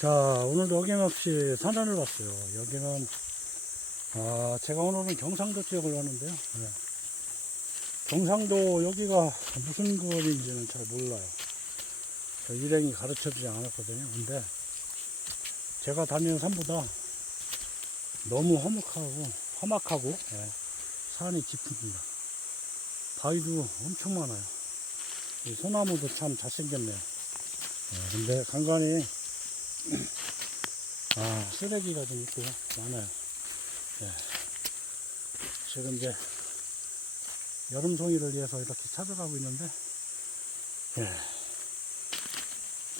자, 오늘도 어김없이 산란을 왔어요. 여기는, 아, 제가 오늘은 경상도 지역을 왔는데요. 네. 경상도 여기가 무슨 거인지는 잘 몰라요. 저 일행이 가르쳐 주지 않았거든요. 근데 제가 다니는 산보다 너무 험악하고, 험악하고, 예, 산이 깊습니다. 바위도 엄청 많아요. 이 소나무도 참 잘생겼네요. 예, 근데 간간히 아, 쓰레기가 좀 있고 많아요. 예. 지금 이제 여름 송이를 위해서 이렇게 찾아가고 있는데, 예.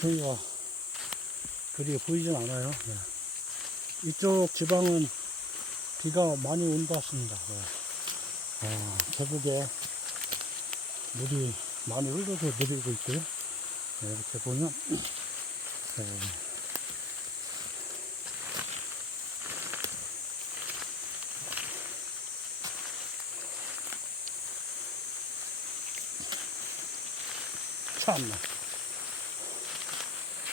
송이가 그리 보이진 않아요. 예. 이쪽 지방은 비가 많이 온 것 같습니다. 예. 아, 계곡에 물이 많이 흘러서 내리고 있고요. 예, 이렇게 보면, 예. 참나.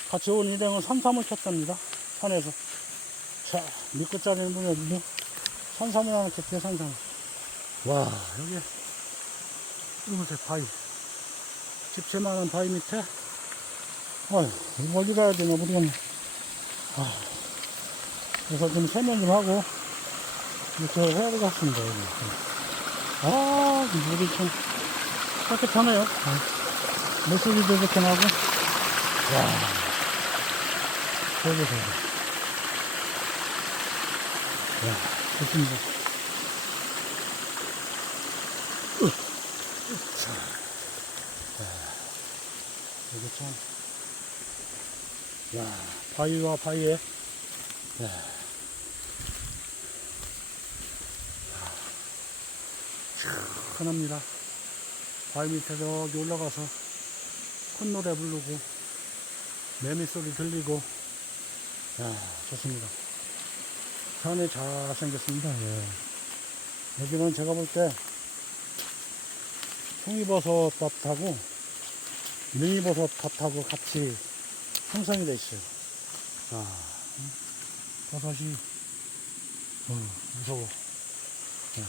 같이 온 일행은 산삼을 쳤답니다. 산에서. 자, 밑끝자리는 보면, 산삼이라는 개체 산삼. 와, 여기, 이곳에 바위. 집채만한 바위 밑에, 어휴, 어디 가야 되나 모르겠네. 아, 그래서 좀 세면 좀 하고, 이렇게 해야 될 것 같습니다, 여기. 아, 이 물이 참 깨끗하네요. 아. 물소리도 이렇게 나고, 와, 저기, 저기. 야, 좋습니다. 으, 자, 야, 여기 참, 야, 바위와 바위에, 야, 시원합니다. 바위 밑에 저기 올라가서 콧노래 부르고 매미 소리 들리고 야 좋습니다 산이 잘 생겼습니다 예. 여기는 제가 볼 때 송이버섯 밭하고 능이버섯 밭하고 같이 형성이 돼 있어요 아, 음, 버섯이 어, 무서워 예.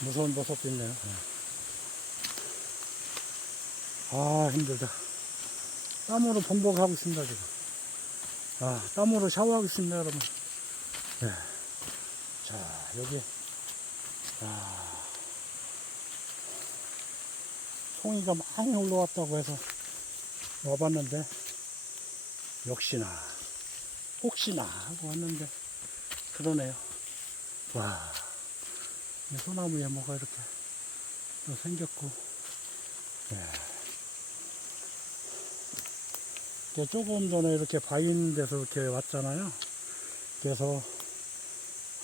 무서운 버섯도 있네요 예. 아 힘들다. 땀으로 번복하고 있습니다 지금. 아 땀으로 샤워하고 있습니다 여러분. 예. 자 여기. 아. 송이가 많이 올라왔다고 해서 와봤는데 역시나 혹시나 하고 왔는데 그러네요. 와. 이 소나무에 뭐가 이렇게 또 생겼고. 예. 이제 조금 전에 이렇게 바인 데서 이렇게 왔잖아요. 그래서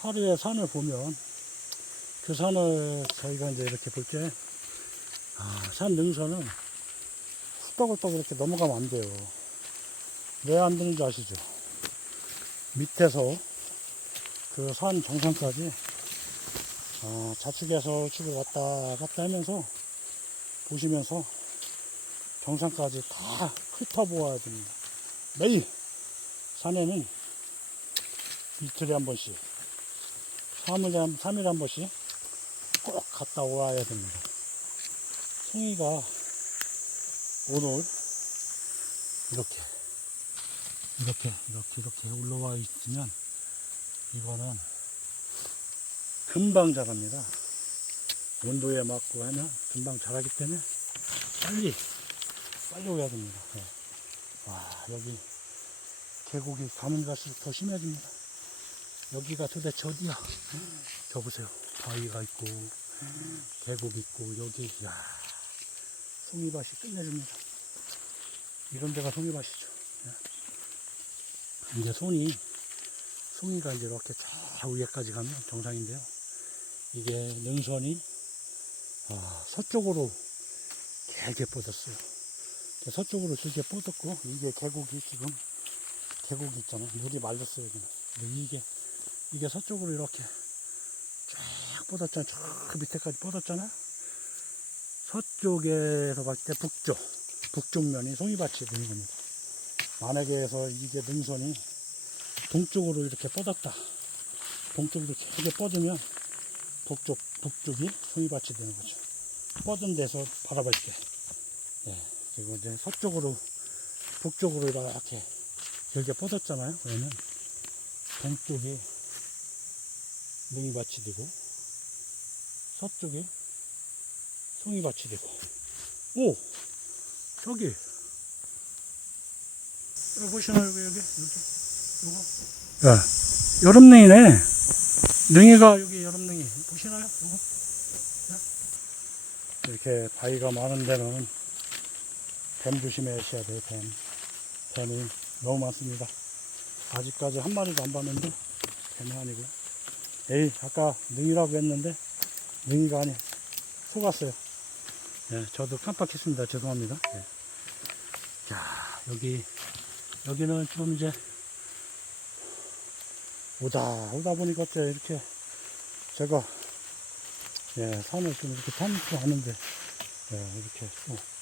하루에 산을 보면 그 산을 저희가 이제 이렇게 볼 때, 아, 산 능선은 후떡후떡 이렇게 넘어가면 안 돼요. 왜 안 되는지 아시죠? 밑에서 그 산 정상까지 아, 좌측에서 우측을 왔다 갔다 하면서 보시면서 정상까지 다 훑어보아야 됩니다. 매일 산에는 이틀에 한 번씩, 3일에 한, 3일에 한 번씩 꼭 갔다 와야 됩니다. 송이가 오늘 이렇게, 이렇게, 이렇게, 이렇게 올라와 있으면 이거는 금방 자랍니다. 온도에 맞고 하면 금방 자라기 때문에 빨리 빨리 오야 됩니다. 네. 와, 여기 계곡이 가면 갈수록 더 심해집니다. 여기가 도대체 어디야? 저 보세요. 바위가 있고, 계곡 있고, 여기, 야 송이밭이 끝내줍니다. 이런 데가 송이밭이죠. 네. 이제 손이, 송이가 이제 이렇게 저 위에까지 가면 정상인데요. 이게 능선이, 아, 서쪽으로 길게 뻗었어요. 서쪽으로 길게 뻗었고 이게 계곡이 지금 계곡이 있잖아요 물이 여기는 근데 이게 이게 서쪽으로 이렇게 쫙 뻗었잖아요 저 밑에까지 뻗었잖아요 서쪽에서 봤을 때 북쪽 북쪽 면이 송이밭이 되는 겁니다 만약에서 이게 능선이 동쪽으로 이렇게 뻗었다. 동쪽으로 크게 뻗으면 북쪽, 북쪽이 송이밭이 되는 거죠. 뻗은 데서 바라볼 때. 예, 그리고 이제 서쪽으로, 북쪽으로 이렇게 길게 뻗었잖아요. 그러면 동쪽이 능이밭이 되고, 서쪽이 송이밭이 되고. 오! 저기! 여기 보시나요, 여기, 여기? 여기? 야, 여름능이네. 능이가 여기 여름능이. 보시나요? 요거? 야? 이렇게 바위가 많은 데는 뱀 조심하셔야 돼요, 뱀. 뱀이 너무 많습니다. 아직까지 한 마리도 안 봤는데, 뱀이 아니고요. 에이, 아까 능이라고 했는데, 능이가 아니, 속았어요. 예, 저도 깜빡했습니다. 죄송합니다. 예. 자, 여기, 여기는 좀 이제, 오다, 오다 보니까 어째 이렇게, 제가, 예, 산을 좀 이렇게 타면서 하는데, 예, 이렇게 또,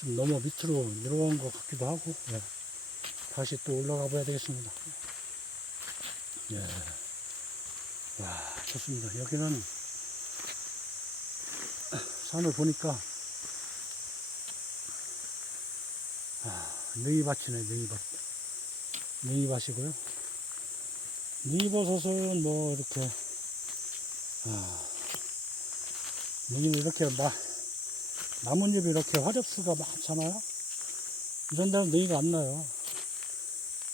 좀 너무 밑으로 내려온 것 같기도 하고, 예, 다시 또 올라가 봐야 되겠습니다. 예. 와, 좋습니다. 여기는 산을 보니까, 아, 능이밭이네, 능이밭. 능이밭이고요. 능이버섯은 뭐, 이렇게, 아, 능이는 이렇게 마, 나뭇잎이 이렇게 화접수가 많잖아요. 이런 데는 능이가 안 나요.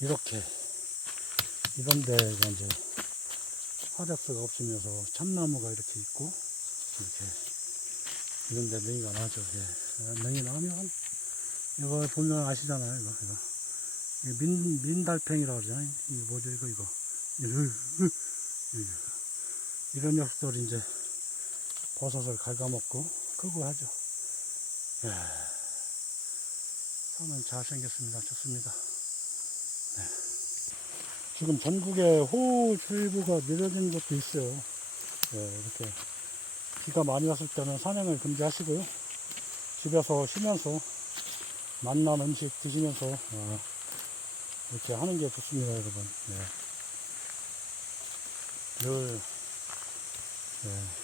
이렇게. 이런 데가 이제 화접수가 없으면서 참나무가 이렇게 있고, 이렇게. 이런 데 능이가 나죠. 예. 능이 나오면, 이거 보면 아시잖아요. 이거, 이거. 민, 민달팽이라고 그러잖아요. 이거 뭐죠, 이거, 이거. 이거, 이거. 이런 녀석들이 이제 버섯을 갉아먹고 크고 하죠. 야, 산은 잘생겼습니다. 좋습니다. 네. 지금 전국에 호우주의보가 내려진 것도 있어요. 네, 이렇게 비가 많이 왔을 때는 산행을 금지하시고요. 집에서 쉬면서 맛난 음식 드시면서 어, 이렇게 하는 게 좋습니다, 여러분. 네. 늘 네.